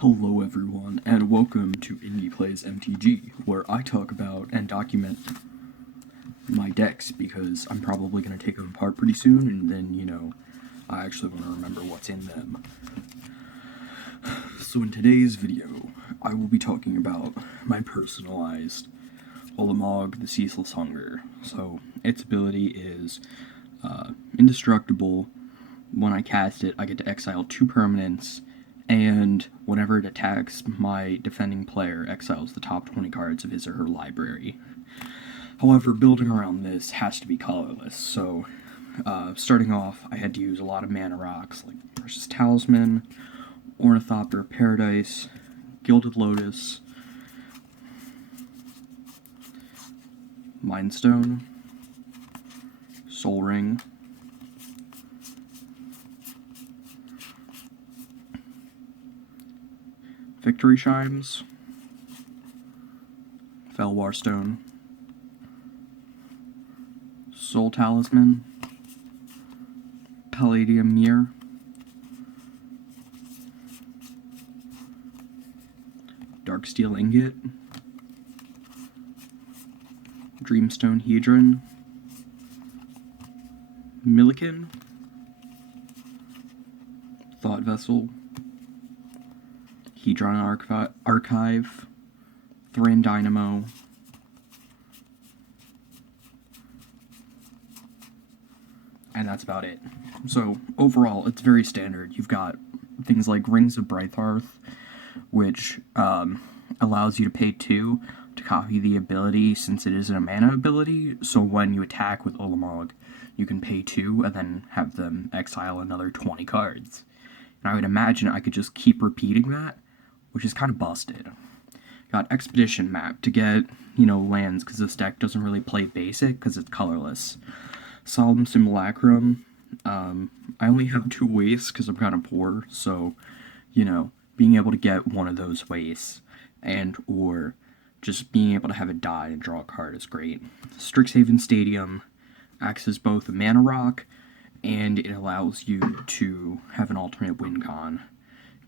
Hello everyone, and welcome to Indie Plays MTG, where I talk about and document my decks, because I'm probably going to take them apart pretty soon, and then, I actually want to remember what's in them. So in today's video, I will be talking about my personalized Ulamog, the Ceaseless Hunger. So, its ability is indestructible. When I cast it, I get to exile 2 permanents, and whenever it attacks, my defending player exiles the top 20 cards of his or her library. However, building around this has to be colorless, so starting off, I had to use a lot of mana rocks like Precious Talisman, Ornithopter of Paradise, Gilded Lotus, Mindstone, Soul Ring, Victory Chimes, Felwar Stone, Soul Talisman, Palladium Mirror, Darksteel Ingot, Dreamstone Hedron, Milliken, Thought Vessel, Hedron Archive, Thran Dynamo, and that's about it. So overall, it's very standard. You've got things like Rings of Brighthearth, which allows you to pay 2 to copy the ability since it isn't a mana ability, so when you attack with Ulamog, you can pay 2 and then have them exile another 20 cards. And I would imagine I could just keep repeating that, which is kind of busted. Got Expedition Map to get, lands, because this deck doesn't really play basic because it's colorless. Solemn Simulacrum. I only have 2 wastes because I'm kind of poor, so, being able to get one of those wastes and or just being able to have it die and draw a card is great. Strixhaven Stadium acts as both a mana rock and it allows you to have an alternate win con.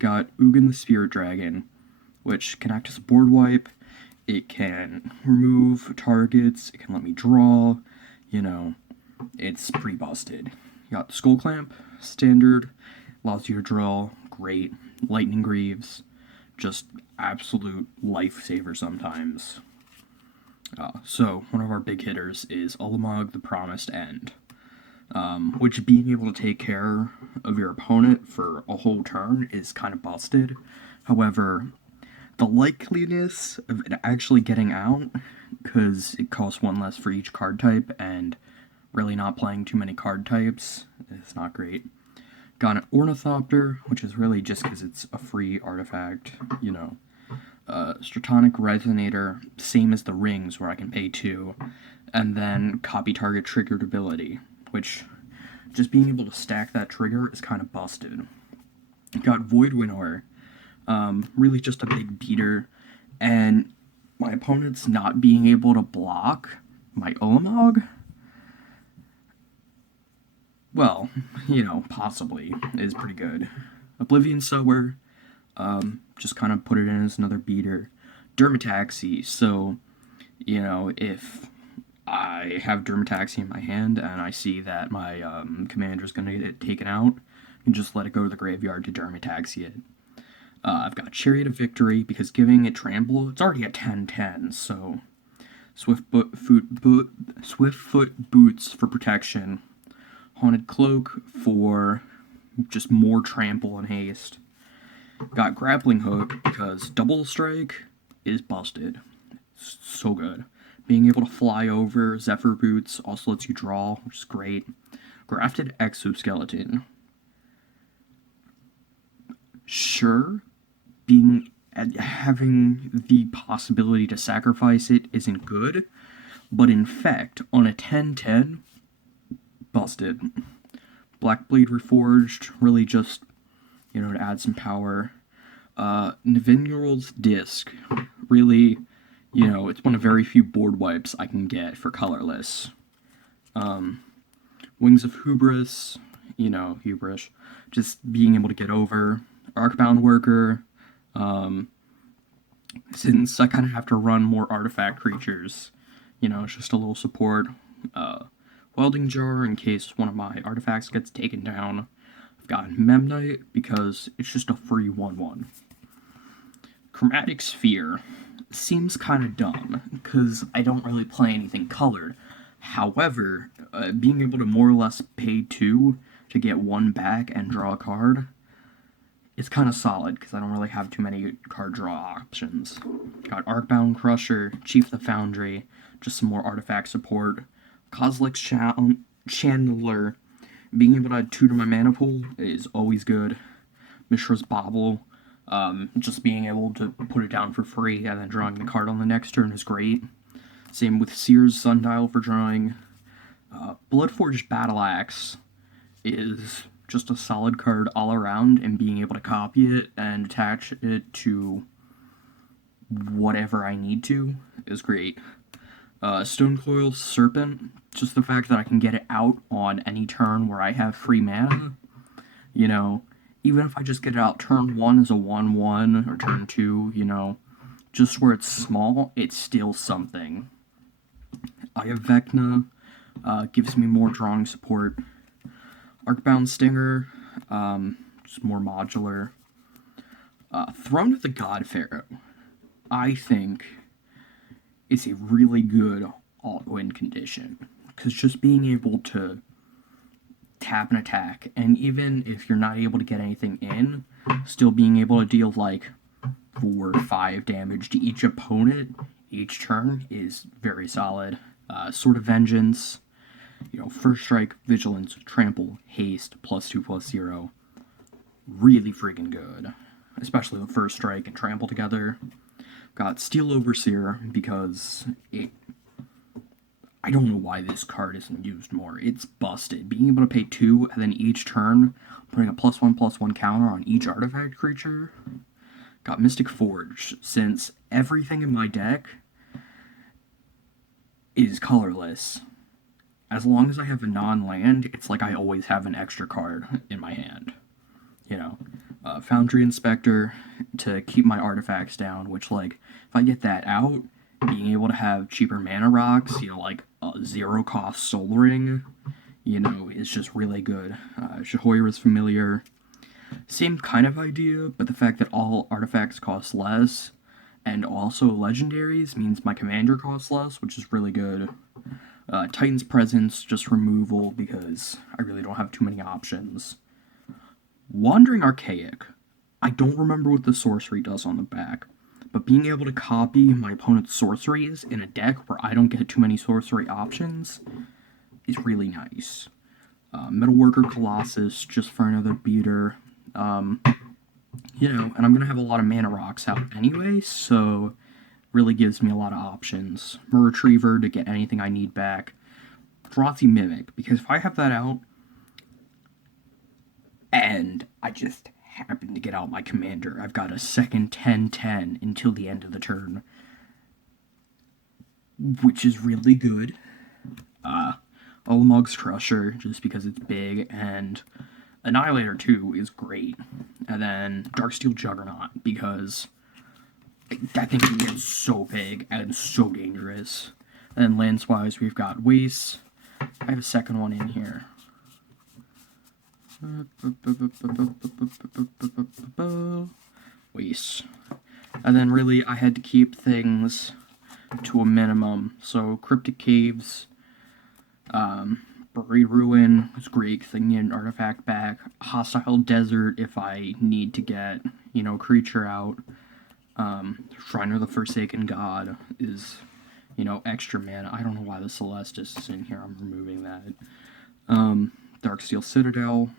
Got Ugin the Spirit Dragon, which can act as a board wipe, it can remove targets, it can let me draw, it's pretty busted. You got Skull Clamp, standard, allows you to draw, great. Lightning Greaves, just absolute lifesaver sometimes. So, one of our big hitters is Ulamog, the Promised End, which being able to take care of your opponent for a whole turn is kind of busted. However, the likeliness of it actually getting out, because it costs 1 less for each card type, and really not playing too many card types, is not great. Got an Ornithopter, which is really just because it's a free artifact, Stratonic Resonator, same as the rings, where I can pay 2, and then copy target triggered ability, which just being able to stack that trigger is kind of busted. Got Void Winnower, really just a big beater, and my opponent's not being able to block my Ulamog, well, possibly, is pretty good. Oblivion Sower, just kind of put it in as another beater. Dermataxy, so, if I have Dermataxy in my hand and I see that my commander's going to get it taken out, I can just let it go to the graveyard to Dermataxy it. I've got Chariot of Victory, because giving it Trample, it's already at 10/10, so Swiftfoot Boots for protection. Haunted Cloak for just more trample and haste. Got Grappling Hook because Double Strike is busted. So good. Being able to fly over Zephyr Boots also lets you draw, which is great. Grafted Exoskeleton. Sure, having the possibility to sacrifice it isn't good, but in fact, on a 10/10, busted. Blackblade Reforged, really just, to add some power. Navinural's Disc, really, it's one of very few board wipes I can get for colorless. Wings of Hubris, just being able to get over. Arcbound Worker, Since I kind of have to run more artifact creatures, it's just a little support. Welding jar in case one of my artifacts gets taken down. I've got Memnite because it's just a free 1/1. Chromatic Sphere seems kind of dumb because I don't really play anything colored. However, being able to more or less pay 2 to get 1 back and draw a card is kind of solid because I don't really have too many card draw options. Got Arcbound Crusher, Chief of the Foundry, just some more artifact support. Kozilek's Chandler, being able to add 2 to my mana pool is always good. Mishra's Bauble, just being able to put it down for free and then drawing the card on the next turn is great. Same with Seer's Sundial for drawing. Bloodforged Battle Axe is just a solid card all around, and being able to copy it and attach it to whatever I need to is great. Stonecoil Serpent, just the fact that I can get it out on any turn where I have free mana, even if I just get it out turn 1 as a 1/1 or turn 2, just where it's small, it's still something. Eye of Vecna gives me more drawing support. Arcbound Stinger, just more modular. Throne of the God Pharaoh, I think, is a really good alt-win condition. Because just being able to tap an attack, and even if you're not able to get anything in, still being able to deal like 4 or 5 damage to each opponent each turn is very solid. Sword of Vengeance, First Strike, Vigilance, Trample, Haste, +2/+0. Really freaking good. Especially the First Strike and Trample together. Got Steel Overseer because I don't know why this card isn't used more. It's busted. Being able to pay 2 and then each turn putting a +1/+1 counter on each artifact creature. Got Mystic Forge, since everything in my deck is colorless. As long as I have a non-land, it's like I always have an extra card in my hand. Foundry Inspector to keep my artifacts down, which, if I get that out, being able to have cheaper mana rocks, like a 0-cost Soul Ring, is just really good. Shahoira's Familiar, same kind of idea, but the fact that all artifacts cost less, and also legendaries, means my commander costs less, which is really good. Titan's Presence, just removal, because I really don't have too many options. Wandering Archaic, I don't remember what the sorcery does on the back, but being able to copy my opponent's sorceries in a deck where I don't get too many sorcery options is really nice. Metalworker Colossus, just for another beater. And I'm going to have a lot of mana rocks out anyway, so really gives me a lot of options. Retriever to get anything I need back. Drothy Mimic, because if I have that out, and I just happen to get out my commander, I've got a second 10/10 until the end of the turn, which is really good. Ulamog's Crusher, just because it's big, and Annihilator 2 is great. And then Darksteel Juggernaut, because that thing can get so big and so dangerous. And then lands-wise, we've got Waste. I have a second one in here. Waste. And then really, I had to keep things to a minimum. So Cryptic Caves, Buried Ruin is great because I need an artifact back. Hostile Desert if I need to get, creature out. Shrine of the Forsaken God is, extra mana. I don't know why the Celestis is in here. I'm removing that. Darksteel Citadel.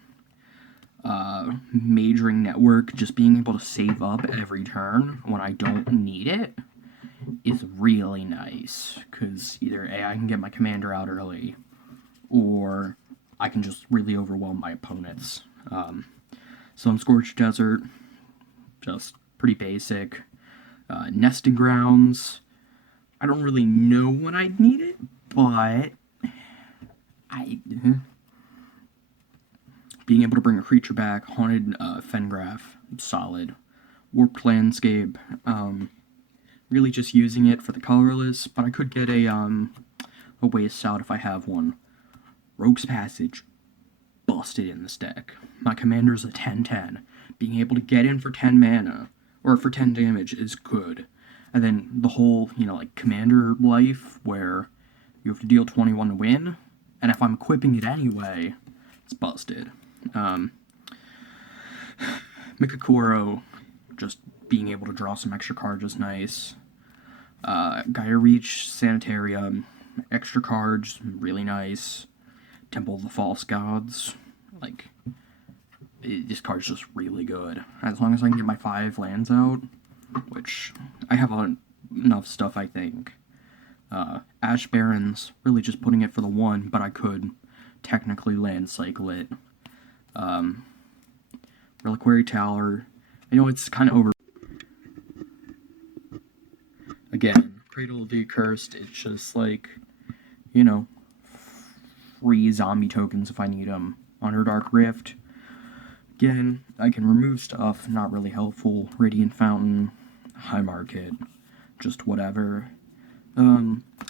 Majoring Network, just being able to save up every turn when I don't need it is really nice, because either A, I can get my commander out early, or I can just really overwhelm my opponents. Scorched Desert, just pretty basic. Nesting Grounds, I don't really know when I'd need it, but being able to bring a creature back. Haunted Fengraf, solid. Warped Landscape. Really just using it for the colorless, but I could get a waste out if I have one. Rogue's Passage. Busted in this deck. My commander's a 10/10. Being able to get in for 10 mana, or for 10 damage, is good. And then the whole, like, commander life, where you have to deal 21 to win, and if I'm equipping it anyway, it's busted. Mikakuro, just being able to draw some extra cards is nice. Gaia Reach, Sanitarium, extra cards, really nice. Temple of the False Gods, like, this card's just really good. As long as I can get my 5 lands out, which I have enough stuff, I think. Ash Barrens, really just putting it for the 1, but I could technically land cycle it. Reliquary Tower, I know it's kind of over. Again, Cradle of the Accursed, it's just like, free zombie tokens if I need them. Underdark Rift, again, I can remove stuff, not really helpful. Radiant Fountain, High Market, just whatever.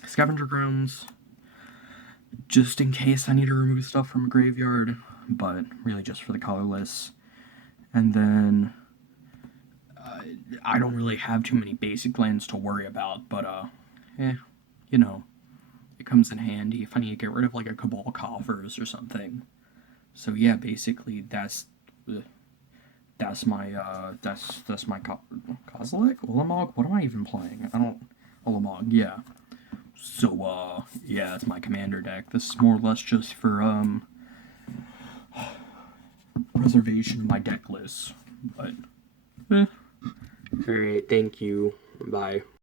Scavenger Grounds, just in case I need to remove stuff from a graveyard, but really just for the colorless. And then, I don't really have too many basic lands to worry about, but, it comes in handy if I need to get rid of, like, a Cabal Coffers or something. So yeah, basically, that's my, Kozilek? Ulamog? What am I even playing? Ulamog, yeah. So, yeah, it's my commander deck. This is more or less just for, preservation of my deck list. But, Alright, thank you. Bye.